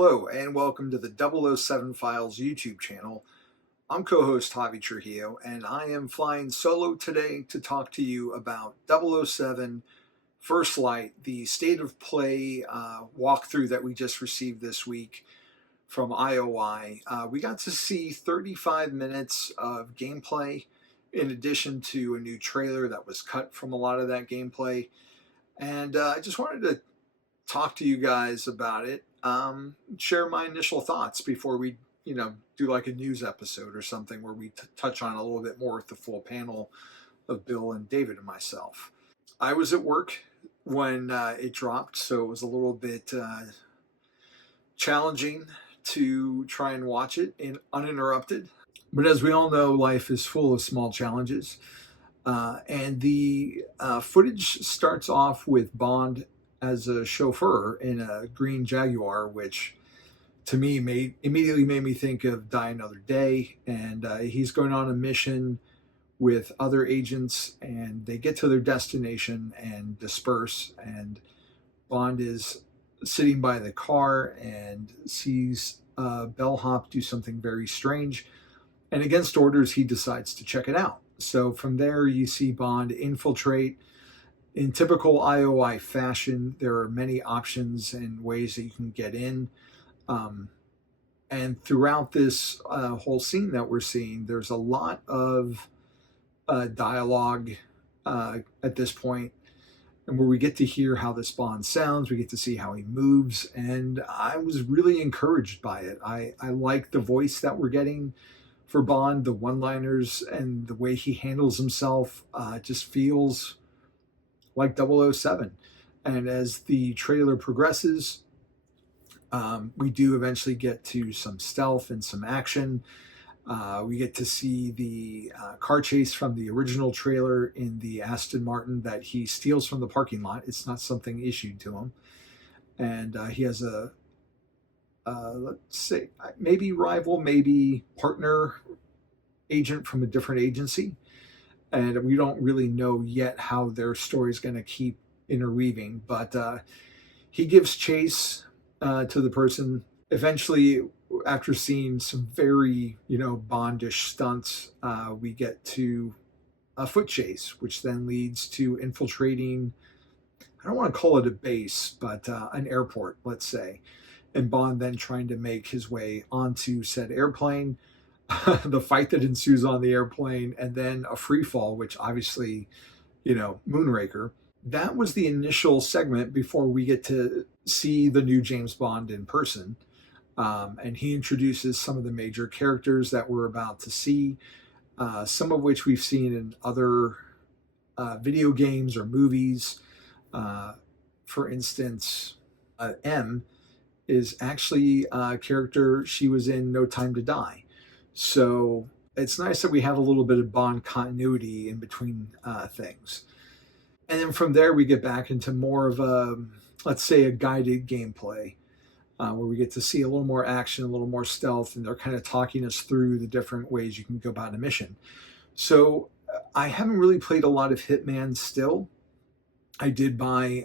Hello and welcome to the 007 Files YouTube channel. I'm co-host Javi Trujillo and I am flying solo today to talk to you about 007 First Light, the state of play walkthrough that we just received this week from IOI. We got to see 35 minutes of gameplay in addition to a new trailer that was cut from a lot of that gameplay. And I just wanted to talk to you guys about it, share my initial thoughts before we, do like a news episode or something where we touch on a little bit more with the full panel of Bill and David and myself. I was at work when it dropped, so it was a little bit challenging to try and watch it uninterrupted. But as we all know, life is full of small challenges. And the footage starts off with Bond as a chauffeur in a green Jaguar, which to me immediately made me think of Die Another Day. And he's going on a mission with other agents, and they get to their destination and disperse. And Bond is sitting by the car and sees bellhop do something very strange. And against orders, he decides to check it out. So from there, you see Bond infiltrate. In typical IOI fashion, there are many options and ways that you can get in. And throughout this whole scene that we're seeing, there's a lot of dialogue at this point, and where we get to hear how this Bond sounds, we get to see how he moves, and I was really encouraged by it. I like the voice that we're getting for Bond, the one-liners, and the way he handles himself just feels like 007. And as the trailer progresses, we do eventually get to some stealth and some action. We get to see the car chase from the original trailer in the Aston Martin that he steals from the parking lot. It's not something issued to him. And he has a, let's say, maybe rival, maybe partner agent from a different agency. And we don't really know yet how their story is going to keep interweaving. But he gives chase to the person. Eventually, after seeing some very, Bondish stunts, we get to a foot chase, which then leads to infiltrating, I don't want to call it a base, but an airport, let's say. And Bond then trying to make his way onto said airplane. The fight that ensues on the airplane, and then a free fall, which obviously, Moonraker. That was the initial segment before we get to see the new James Bond in person. And he introduces some of the major characters that we're about to see, some of which we've seen in other video games or movies. For instance, M is actually a character she was in No Time to Die. So it's nice that we have a little bit of Bond continuity in between things. And then from there, we get back into more of a, let's say, a guided gameplay where we get to see a little more action, a little more stealth, and they're kind of talking us through the different ways you can go about a mission. So I haven't really played a lot of Hitman still. I did buy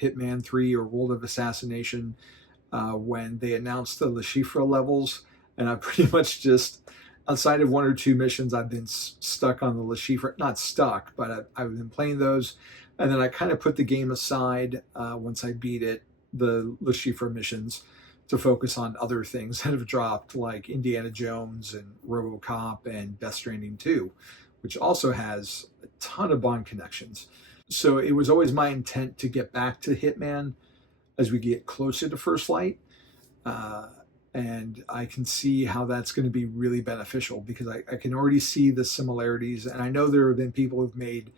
Hitman 3 or World of Assassination when they announced the Le Chiffre levels. And I pretty much just, outside of one or two missions, I've been stuck on the Le Chiffre. Not stuck, but I've been playing those. And then I kind of put the game aside once I beat it, the Le Chiffre missions, to focus on other things that have dropped, like Indiana Jones and RoboCop and Death Stranding 2, which also has a ton of Bond connections. So it was always my intent to get back to Hitman as we get closer to First Light. And I can see how that's going to be really beneficial because I can already see the similarities. And I know there have been people who've made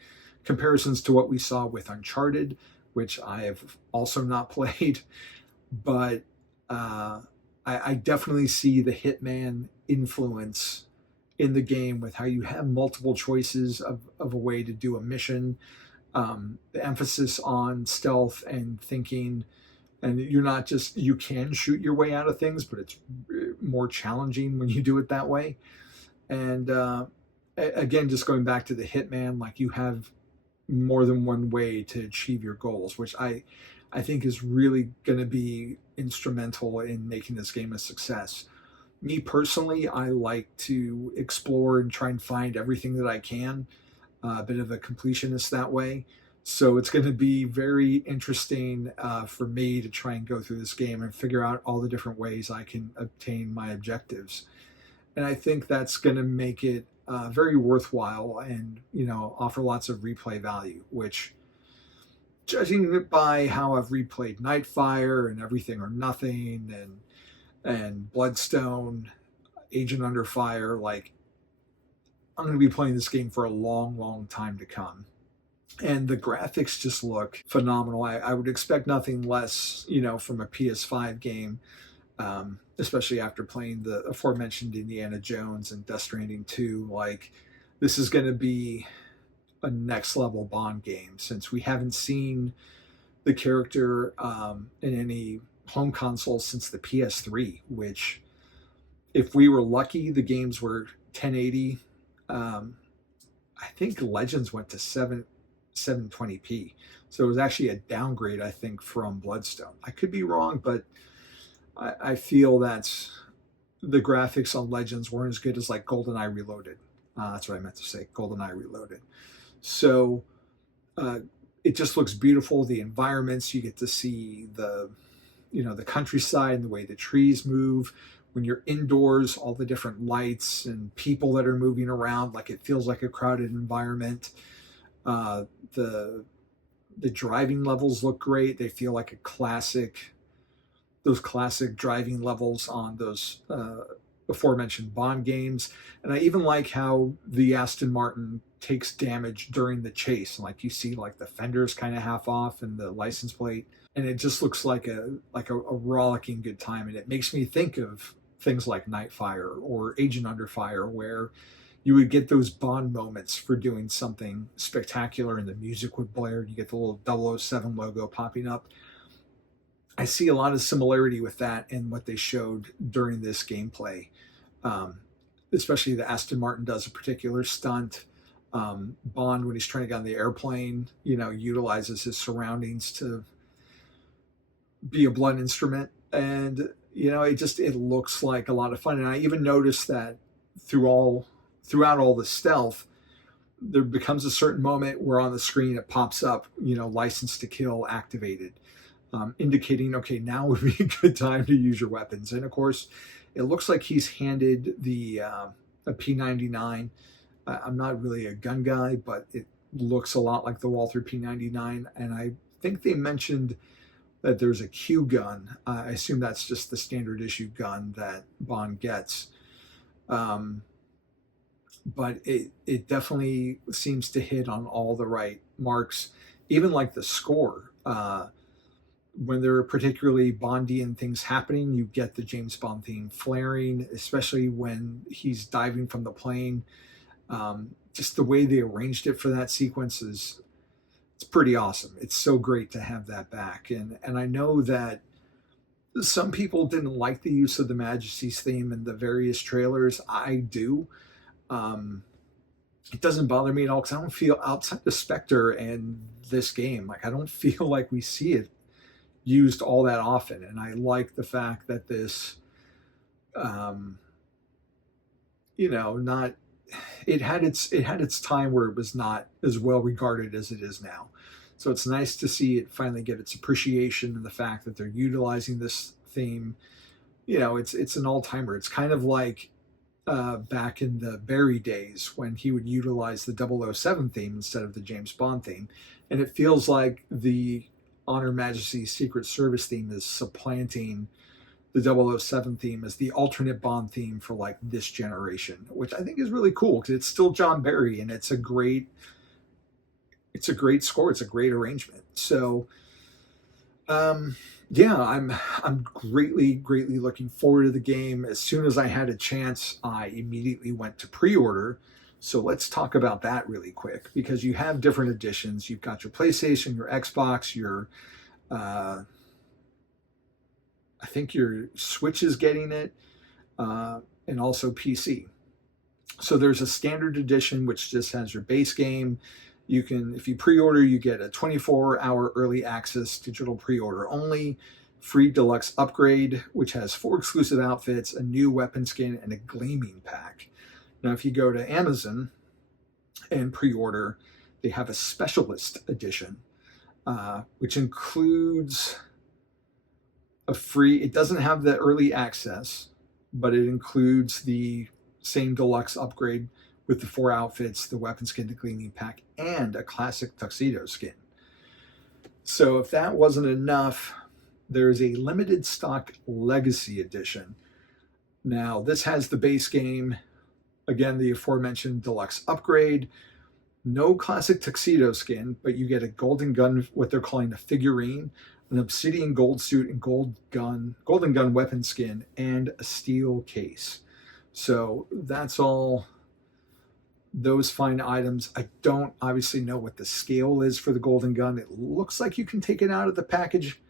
comparisons to what we saw with Uncharted, which I have also not played. But I definitely see the Hitman influence in the game with how you have multiple choices of a way to do a mission. The emphasis on stealth and thinking. And you're not just, you can shoot your way out of things, but it's more challenging when you do it that way. And again, just going back to the Hitman, like you have more than one way to achieve your goals, which I I think is really going to be instrumental in making this game a success. Me personally, I like to explore and try and find everything that I can, a bit of a completionist that way. So it's going to be very interesting for me to try and go through this game and figure out all the different ways I can obtain my objectives. And I think that's going to make it very worthwhile and, offer lots of replay value, which, judging it by how I've replayed Nightfire and Everything or Nothing and Bloodstone, Agent Under Fire, like, I'm going to be playing this game for a long, long time to come. And the graphics just look phenomenal. I would expect nothing less, from a PS5 game, especially after playing the aforementioned Indiana Jones and Death Stranding 2. Like, this is going to be a next level Bond game, since we haven't seen the character in any home console since the PS3, which, if we were lucky, the games were 1080. I think Legends went to 720p. So it was actually a downgrade, I think, from Bloodstone. I could be wrong, but I feel that the graphics on Legends weren't as good as like GoldenEye Reloaded. That's what I meant to say, GoldenEye Reloaded. So it just looks beautiful. The environments, you get to see the countryside and the way the trees move. When you're indoors, all the different lights and people that are moving around, like it feels like a crowded environment. The driving levels look great. They feel like those classic driving levels on those aforementioned Bond games. And I even like how the Aston Martin takes damage during the chase. And like you see like the fenders kind of half off and the license plate. And it just looks like a rollicking good time. And it makes me think of things like Nightfire or Agent Under Fire, where you would get those Bond moments for doing something spectacular and the music would blare. You get the little 007 logo popping up. I see a lot of similarity with that in what they showed during this gameplay. Especially the Aston Martin does a particular stunt. Bond, when he's trying to get on the airplane, utilizes his surroundings to be a blunt instrument. And, it looks like a lot of fun. And I even noticed that throughout all the stealth, there becomes a certain moment where on the screen it pops up, license to kill activated, indicating, okay, now would be a good time to use your weapons. And of course, it looks like he's handed a P99. I'm not really a gun guy, but it looks a lot like the Walther P99. And I think they mentioned that there's a Q gun. I assume that's just the standard issue gun that Bond gets. But it definitely seems to hit on all the right marks. Even like the score, when there are particularly Bondian things happening, you get the James Bond theme flaring, especially when he's diving from the plane. Just the way they arranged it for that sequence it's pretty awesome. It's so great to have that back. And I know that some people didn't like the use of the Majesty's theme in the various trailers. I do. It doesn't bother me at all because I don't feel, outside of Spectre and this game, like I don't feel like we see it used all that often. And I like the fact that this, it had its time where it was not as well regarded as it is now. So it's nice to see it finally get its appreciation, and the fact that they're utilizing this theme. It's an all-timer. It's kind of like back in the Barry days when he would utilize the 007 theme instead of the James Bond theme. And it feels like the Honor Majesty's Secret Service theme is supplanting the 007 theme as the alternate Bond theme for like this generation, which I think is really cool because it's still John Barry and it's a great score. It's a great arrangement. So, yeah, I'm greatly looking forward to the game. As soon as I had a chance, I immediately went to pre-order. So let's talk about that really quick, because you have different editions. You've got your PlayStation, your Xbox, your I think your Switch is getting it, and also PC. So there's a standard edition, which just has your base game. You can, if you pre-order, you get a 24-hour early access digital pre-order only, free deluxe upgrade, which has 4 exclusive outfits, a new weapon skin, and a gleaming pack. Now, if you go to Amazon and pre-order, they have a specialist edition, which includes a free, it doesn't have the early access, but it includes the same deluxe upgrade with the 4 outfits, the weapon skin, the gleaming pack, and a classic tuxedo skin. So if that wasn't enough, there's a limited stock legacy edition. Now, this has the base game, again, the aforementioned deluxe upgrade, no classic tuxedo skin, but you get a golden gun, what they're calling a figurine, an obsidian gold suit and golden gun weapon skin, and a steel case. So that's all those fine items. I don't obviously know what the scale is for the golden gun. It looks like you can take it out of the package.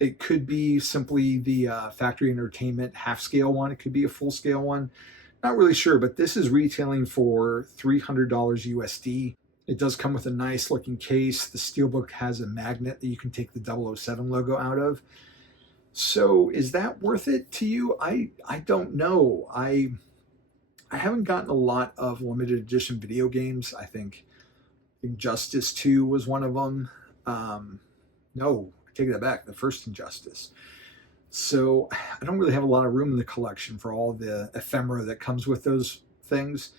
It could be simply the factory entertainment half scale one. It could be a full scale one. Not really sure, but this is retailing for $300 USD. It does come with a nice looking case. The steelbook has a magnet that you can take the 007 logo out of. So is that worth it to you? I don't know. I haven't gotten a lot of limited edition video games. I think Injustice 2 was one of them. No, I take that back. The first Injustice. So I don't really have a lot of room in the collection for all the ephemera that comes with those things.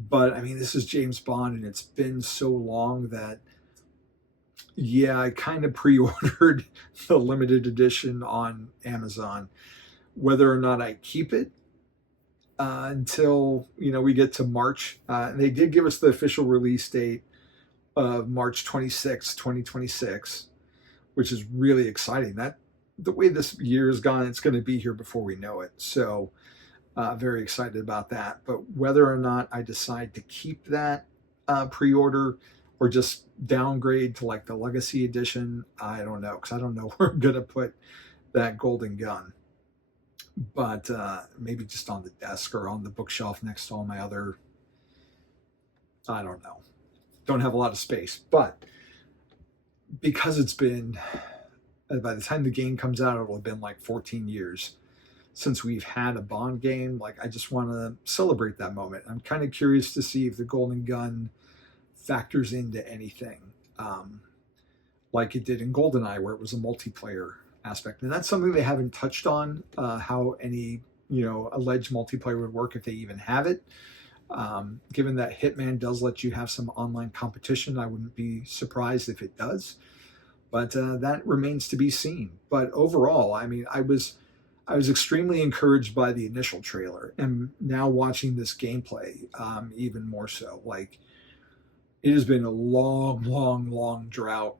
But I mean, this is James Bond, and it's been so long that, yeah, I kind of pre-ordered the limited edition on Amazon. Whether or not I keep it until, we get to March. They did give us the official release date of March 26, 2026, which is really exciting. That the way this year has gone, it's going to be here before we know it. So very excited about that. But whether or not I decide to keep that pre-order or just downgrade to like the Legacy Edition, I don't know, because I don't know where I'm going to put that golden gun. But maybe just on the desk or on the bookshelf next to all my other, I don't know. Don't have a lot of space. But because it's been, by the time the game comes out, it will have been like 14 years since we've had a Bond game. Like, I just want to celebrate that moment. I'm kind of curious to see if the golden gun factors into anything, like it did in GoldenEye, where it was a multiplayer aspect. And that's something they haven't touched on, how any, alleged multiplayer would work, if they even have it. Given that Hitman does let you have some online competition, I wouldn't be surprised if it does. But that remains to be seen. But overall, I mean, I was extremely encouraged by the initial trailer, and now watching this gameplay, even more so. Like, it has been a long drought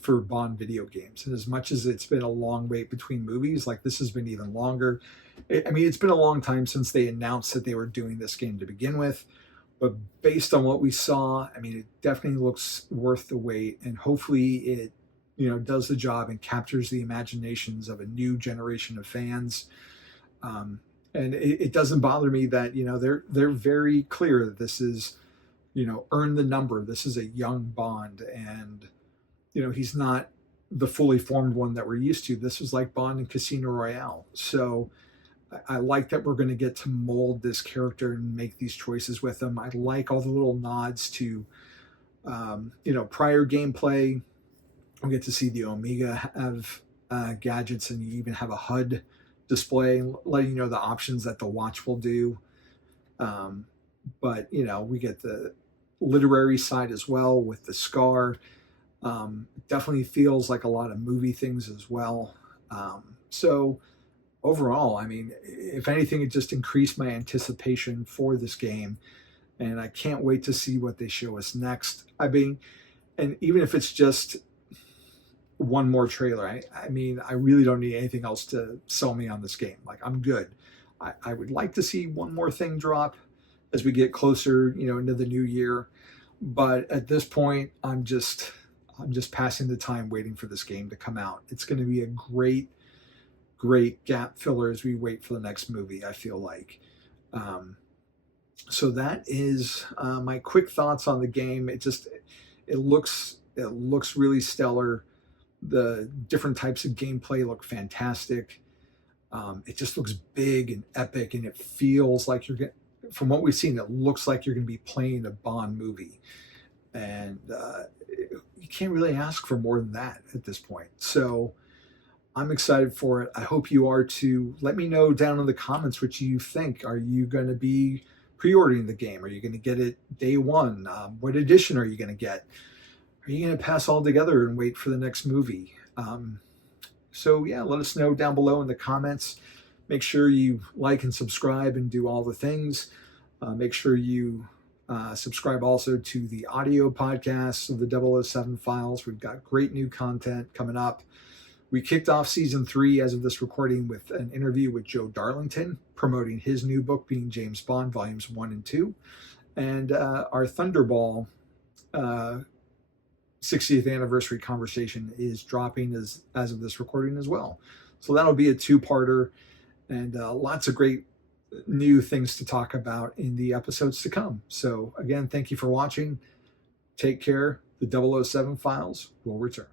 for Bond video games, and as much as it's been a long wait between movies, like, this has been even longer. It's been a long time since they announced that they were doing this game to begin with. But based on what we saw, I mean, it definitely looks worth the wait, and hopefully it, does the job and captures the imaginations of a new generation of fans. And it doesn't bother me that, they're very clear that this is, earn the number. This is a young Bond, and, he's not the fully formed one that we're used to. This was like Bond and Casino Royale. So I like that we're going to get to mold this character and make these choices with him. I like all the little nods to, prior gameplay. We get to see the Omega have gadgets, and you even have a HUD display letting you know the options that the watch will do. But, we get the literary side as well with the scar. Definitely feels like a lot of movie things as well. So overall, I mean, if anything, it just increased my anticipation for this game, and I can't wait to see what they show us next. I mean, and even if it's just one more trailer, I mean, I really don't need anything else to sell me on this game. Like, I'm good. I would like to see one more thing drop as we get closer, into the new year. But at this point, I'm just passing the time waiting for this game to come out. It's going to be a great gap filler as we wait for the next movie, I feel like. So that is my quick thoughts on the game. It looks really stellar. The different types of gameplay look fantastic. It just looks big and epic, and it feels like from what we've seen, it looks like you're going to be playing a Bond movie, and you can't really ask for more than that at this point. So I'm excited for it. I hope you are too. Let me know down in the comments what you think. Are you going to be pre-ordering the game? Are you going to get it day one? What edition are you going to get? Are you going to pass all together and wait for the next movie? So yeah, let us know down below in the comments. Make sure you like and subscribe and do all the things. Make sure you subscribe also to the audio podcasts of the 007 Files. We've got great new content coming up. We kicked off season 3 as of this recording with an interview with Joe Darlington promoting his new book, Being James Bond, volumes 1 and 2. And our Thunderball 60th anniversary conversation is dropping as of this recording as well. So that'll be a 2-parter, and lots of great new things to talk about in the episodes to come. So again, thank you for watching. Take care. The 007 Files will return.